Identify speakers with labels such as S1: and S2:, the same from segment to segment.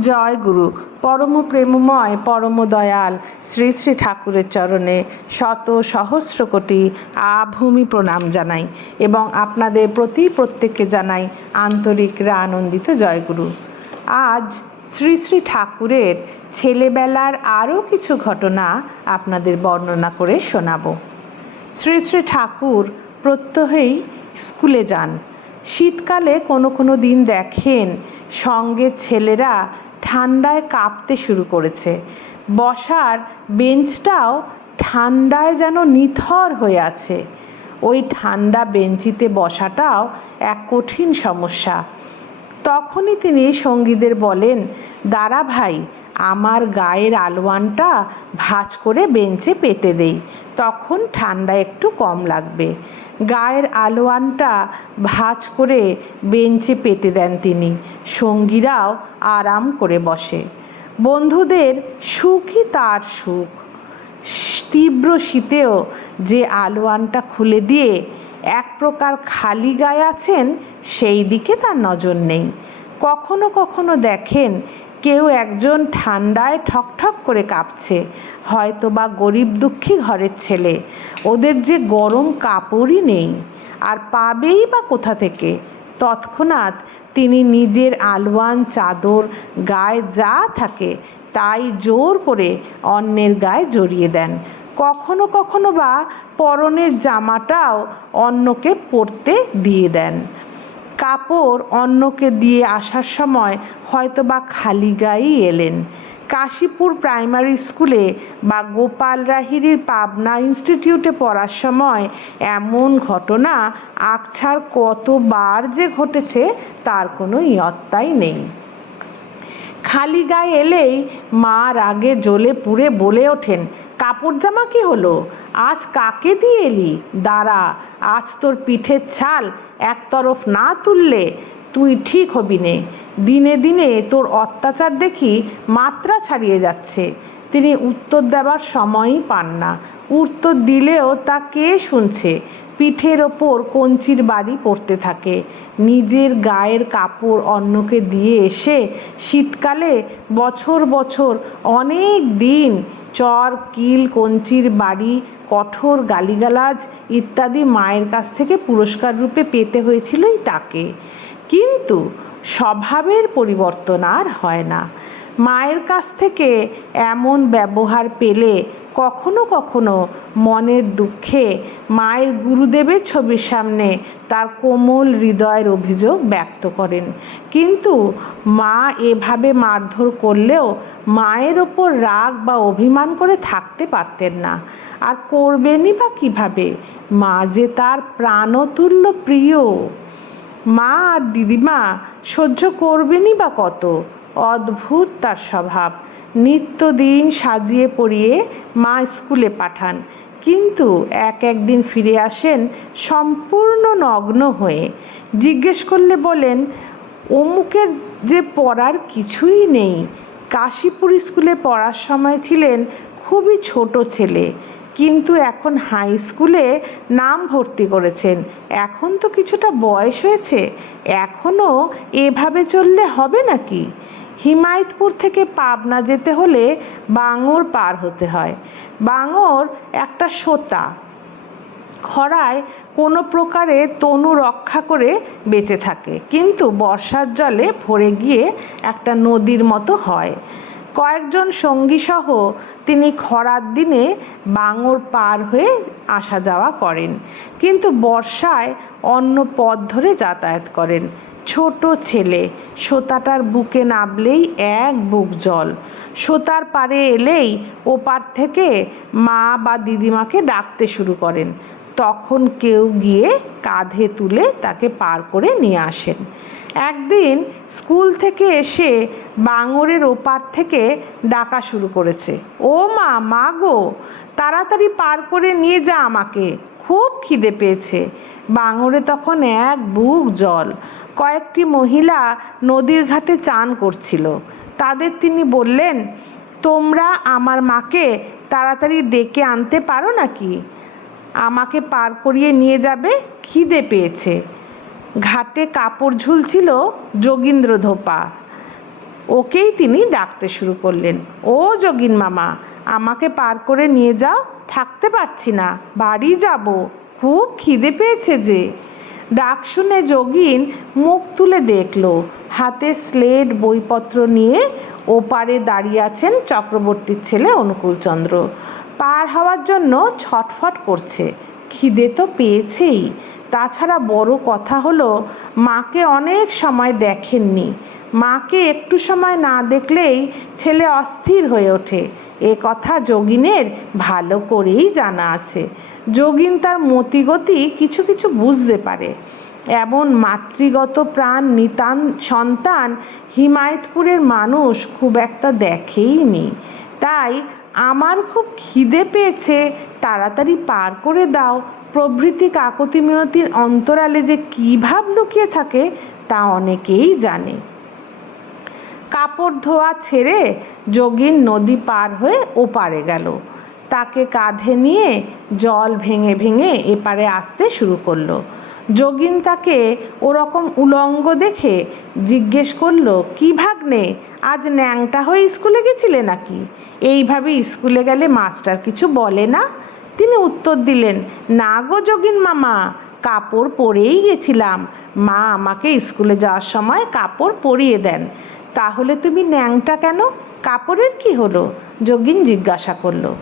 S1: জয় গুরু। পরম প্রেমময়, পরম দয়াল, শ্রী শ্রী ঠাকুরের চরণে শত সহস্র কোটি আভূমি প্রণাম জানাই এবং আপনাদের প্রতি প্রত্যেককে জানাই আন্তরিক আনন্দিত জয়গুরু আজ শ্রী শ্রী ঠাকুরের ছেলেবেলার আরও কিছু ঘটনা আপনাদের বর্ণনা করে শোনাবো। শ্রী শ্রী ঠাকুর প্রত্যহেই স্কুলে যান। শীতকালে কোনো কোনো দিন দেখেন সঙ্গে ছেলেরা ঠান্ডায় কাঁপতে শুরু করেছে। বসার বেঞ্চটাও ঠান্ডায় যেন নিথর হয়ে আছে। ওই ঠান্ডা বেঞ্চিতে বসাটাও এক কঠিন সমস্যা। তখনই তিনি সঙ্গীদের বলেন, দাঁড়া ভাই, আমার গায়ের আলোয়ানটা ভাঁজ করে বেঞ্চে পেতে দেই। তখন ঠান্ডা একটু কম লাগবে। গায়ের আলোয়ানটা ভাঁজ করে বেঞ্চে পেতে দেন তিনি। সঙ্গীরাও আরাম করে বসে। বন্ধুদের সুখই তার সুখ। তীব্র শীতেও যে আলোয়ানটা খুলে দিয়ে এক প্রকার খালি গায়ে আছেন, সেই দিকে তার নজর নেই। কখনো কখনো দেখেন কেউ একজন ঠান্ডায় ঠকঠক করে কাঁপছে হয়তো বা গরিব দুঃখী ঘরের ছেলে। ওদের যে গরম কাপড়ই নেই। আর পাবেই বা কোথা থেকে? তৎক্ষণাৎ তিনি নিজের আলোয়ান, চাদর, গায়ে যা থাকে তাই জোর করে অন্যের গায়ে জড়িয়ে দেন। কখনো কখনো বা পরনের জামাটাও অন্যকে পরতে দিয়ে দেন। কাপড় অন্যকে দিয়ে আসার সময় হয়তো বা খালি গায়েই এলেন। কাশীপুর প্রাইমারি স্কুলে বা গোপাল রাহিরির পাবনা ইনস্টিটিউটে পড়ার সময় এমন ঘটনা, আকছার কতবার যে ঘটেছে তার কোনো ইয়ত্তাই নেই। খালি গায়ে এলেই মা রাগে জ্বলে পুড়ে বলে ওঠেন, কাপড় জামা কি হলো? আজ কাকে দিয়ে এলি? দাঁড়া, আজ তোর পিঠের ছাল একতরফ না তুললে তুই ঠিক হবি নে। দিনে দিনে তোর অত্যাচার দেখি মাত্রা ছাড়িয়ে যাচ্ছে। তিনি উত্তর দেওয়ার সময়ই পান না। উত্তর দিলেও তা কে শুনছে? পিঠের ওপর কঞ্চির বাড়ি পড়তে থাকে। নিজের গায়ের কাপড় অন্যকে দিয়ে এসে শীতকালে বছর বছর অনেক দিন চর, কিল, কঞ্চির বাড়ি, কঠোর গালিগালাজ ইত্যাদি মায়ের কাছ থেকে পুরস্কার রূপে পেতে হয়েছিলই তাকে। কিন্তু স্বভাবের পরিবর্তন আর হয় না। মায়ের কাছ থেকে এমন ব্যবহার পেলে কখনো কখনো মনের দুঃখে মায়ের গুরুদেবের ছবির সামনে তার কোমল হৃদয়ের অভিযোগ ব্যক্ত করেন। কিন্তু মা এভাবে মারধর করলেও মায়ের ওপর রাগ বা অভিমান করে থাকতে পারতেন না। আর করবেনই বা কীভাবে? মা যে তার প্রাণতুল্য প্রিয়। মা আর দিদিমা সহ্য করবেনই বা কত? অদ্ভুত তার স্বভাব। নিত্যদিন সাজিয়ে পরিয়ে মা স্কুলে পাঠান। কিন্তু এক একদিন ফিরে আসেন সম্পূর্ণ নগ্ন হয়ে। জিজ্ঞেস করলে বলেন, অমুকের যে পড়ার কিছুই নেই। কাশীপুর স্কুলে পড়ার সময় ছিলেন খুবই ছোট ছেলে, কিন্তু এখন হাই স্কুলে নাম ভর্তি করেছেন। এখন তো কিছুটা বয়স হয়েছে। এখনও এভাবে চললে হবে নাকি? হিমায়তপুর থেকে পাবনা যেতে হলে বাঙর পার হতে হয়। বাঙর একটা সোতা। খরায় কোনো প্রকারে তনু রক্ষা করে বেঁচে থাকে। কিন্তু বর্ষার জলে ভরে গিয়ে একটা নদীর মতো হয়। কয়েকজন সঙ্গীসহ তিনি খরার দিনে বাঙর পার হয়ে আসা যাওয়া করেন। কিন্তু বর্ষায় অন্য পথ ধরে যাতায়াত করেন। ছোট ছেলে। সোতাটার বুকে নামলেই এক বুক জল। সোতার পারে এলেই ওপার থেকে মা বা দিদিমাকে ডাকতে শুরু করেন। তখন কেউ গিয়ে কাঁধে তুলে তাকে পার করে নিয়ে আসেন। একদিন স্কুল থেকে এসে বাঙরের ওপার থেকে ডাকা শুরু করেছে। ও মা মা গো, তাড়াতাড়ি পার করে নিয়ে যা আমাকে। খুব খিদে পেয়েছে। বাঙরে তখন এক বুক জল। কয়েকটি মহিলা নদীর ঘাটে চান করছিল। তাদের তিনি বললেন, তোমরা আমার মাকে তাড়াতাড়ি ডেকে আনতে পারো নাকি? আমাকে পার করিয়ে নিয়ে যাবে, খিদে পেয়েছে। ঘাটে কাপড় ঝুলছিল যোগীন্দ্র ধোপা। ওকেই তিনি ডাকতে শুরু করলেন, ও যোগিন মামা, আমাকে পার করে নিয়ে যাও, থাকতে পারছি না, বাড়ি যাব, খুব খিদে পেয়েছে যে। ডাক শুনে যোগিন মুখ তুলে দেখল। হাতে স্লেট, বইপত্র নিয়ে ওপারে দাঁড়িয়ে আছেন চক্রবর্তীর ছেলে অনুকূলচন্দ্র। পার হওয়ার জন্য ছটফট করছে। খিদে তো পেয়েছেই। তাছাড়া বড় কথা হলো, মাকে অনেক সময় দেখেননি। মাকে একটু সময় না দেখলেই ছেলে অস্থির হয়ে ওঠে। এ কথা যোগিনের ভালো করেই জানা আছে। যোগিন তার মতিগতি কিছু কিছু বুঝতে পারে। এমন মাতৃগত প্রাণ, নিতান সন্তান হিমায়তপুরের মানুষ খুব একটা দেখেইনি তাই আমার খুব খিদে পেয়েছে, তাড়াতাড়ি পার করে দাও। প্রভৃতি কাকতি মিনতির অন্তরালে যে কী ভাব লুকিয়ে থাকে তা অনেকেই জানে। কাপড় ধোয়া ছেড়ে যোগিন নদী পার হয়ে ওপারে গেল। তাকে কাঁধে নিয়ে জল ভেঙে ভেঙে এপারে আসতে শুরু করল। যোগিন তাকে ওরকম উলঙ্গ দেখে জিজ্ঞেস করল, কি ভাগ্নে, আজ ন্যাংটা হয়ে স্কুলে গেছিলে নাকি? এইভাবে স্কুলে গেলে মাস্টার কিছু বলে না? তিনি উত্তর দিলেন, না গো যোগিন মামা, কাপড় পরেই গেছিলাম। মা আমাকে স্কুলে যাওয়ার সময় কাপড় পরিয়ে দেন। তাহলে তুমি ন্যাংটা কেন? কাপড়ের কি হলো? যোগিন জিজ্ঞাসা করল।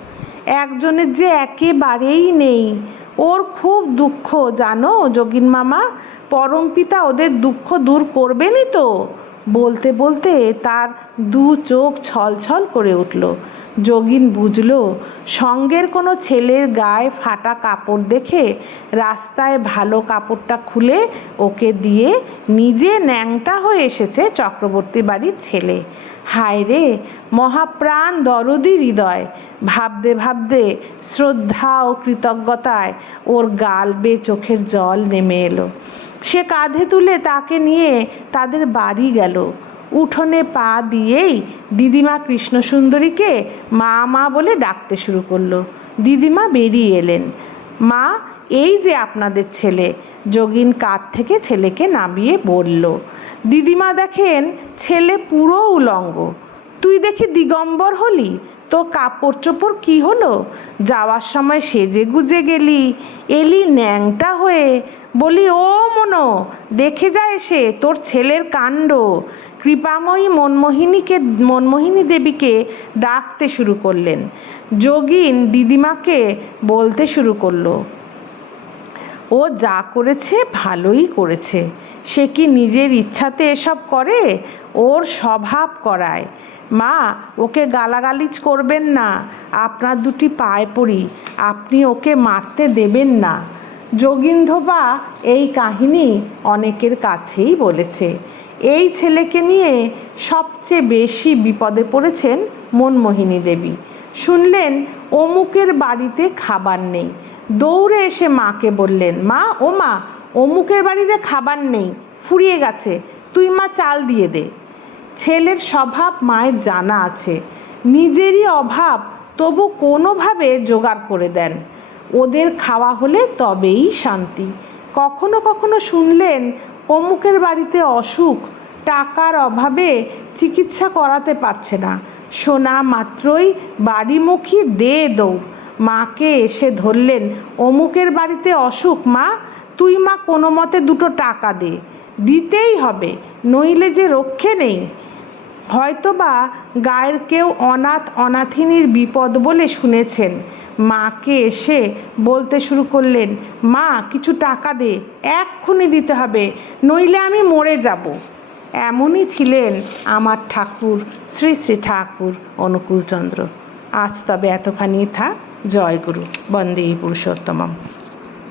S1: একজনের যে একেবারেই নেই। ওর খুব দুঃখ, জানো যোগিন মামা? পরম পিতা ওদের দুঃখ দূর করবেনই তো। বলতে বলতে তার দু চোখ ছলছল করে উঠল। যোগিন বুঝল, সঙ্গের কোনো ছেলের গায়ে ফাটা কাপড় দেখে রাস্তায় ভালো কাপড়টা খুলে ওকে দিয়ে নিজে ন্যাংটা হয়ে এসেছে চক্রবর্তী বাড়ির ছেলে। হায় রে, মহাপ্রাণ দরদি হৃদয়। ভাবতে ভাবতে শ্রদ্ধা ও কৃতজ্ঞতায় ওর গাল বেয়ে চোখের জল নেমে এলো। সে কাঁধে তুলে তাকে নিয়ে তাদের বাড়ি গেল। উঠোনে পা দিয়েই দিদিমা কৃষ্ণসুন্দরীকে মা মা বলে ডাকতে শুরু করল। দিদিমা বেরিয়ে এলেন। মা, এই যে আপনাদের ছেলে। যোগিন কাঁধ থেকে ছেলেকে নামিয়ে বলল। দিদিমা দেখেন, ছেলে পুরো উলঙ্গ। তুই দেখি দিগম্বর হলি? তো কাপড় চোপড় কী হলো? যাওয়ার সময় সেজে গুজে গেলি? এলি ন্যাংটা হয়ে? বলি, ও মনো, দেখে যা এসে, তোর ছেলের কাণ্ড। কৃপাময়ী মনমোহিনীকে, মনমোহিনী দেবীকে ডাকতে শুরু করলেন। যোগিন দিদিমাকে বলতে শুরু করল, ও যা করেছে ভালোই করেছে। সে কি নিজের ইচ্ছাতে এসব করে? ওর স্বভাব করায়। মা, ওকে গালাগালিজ করবেন না। আপনার দুটি পায়ে পড়ি। আপনি ওকে মারতে দেবেন না। যোগীন্দ্রবা এই কাহিনী অনেকের কাছেই বলেছে। এই ছেলেকে নিয়ে সবচেয়ে বেশি বিপদে পড়েছেন মনমোহিনী দেবী। শুনলেন, অমুকের বাড়িতে খাবার নেই। দৌড়ে এসে মাকে বললেন, মা, ও মা, অমুকের বাড়িতে খাবার নেই, ফুরিয়ে গেছে, তুই মা চাল দিয়ে দে। ছেলের স্বভাব মায়ের জানা আছে। নিজেরই অভাব, তবু কোনোভাবে জোগাড় করে দেন। ওদের খাওয়া হলে তবেই শান্তি। কখনো কখনো শুনলেন অমুকের বাড়িতে অসুখ, টাকার অভাবে চিকিৎসা করাতে পারছে না। শোনা মাত্রই বাড়িমুখী দে দৌড় মাকে এসে ধরলেন, অমুকের বাড়িতে অসুখ, মা, তুই মা কোনো মতে দুটো টাকা দে। দিতেই হবে, নইলে যে রক্ষে নেই। হয়তোবা গায়ের কেউ অনাথ অনাথিনীর বিপদ বলে শুনেছেন। মাকে এসে বলতে শুরু করলেন, মা, কিছু টাকা দে, এক্ষুনি দিতে হবে, নইলে আমি মরে যাব। এমনই ছিলেন আমার ঠাকুর, শ্রী শ্রী ঠাকুর অনুকূলচন্দ্র। আজ তবে এতখানি, থাক জয় গুরু বন্দে পুরুষোত্তমম।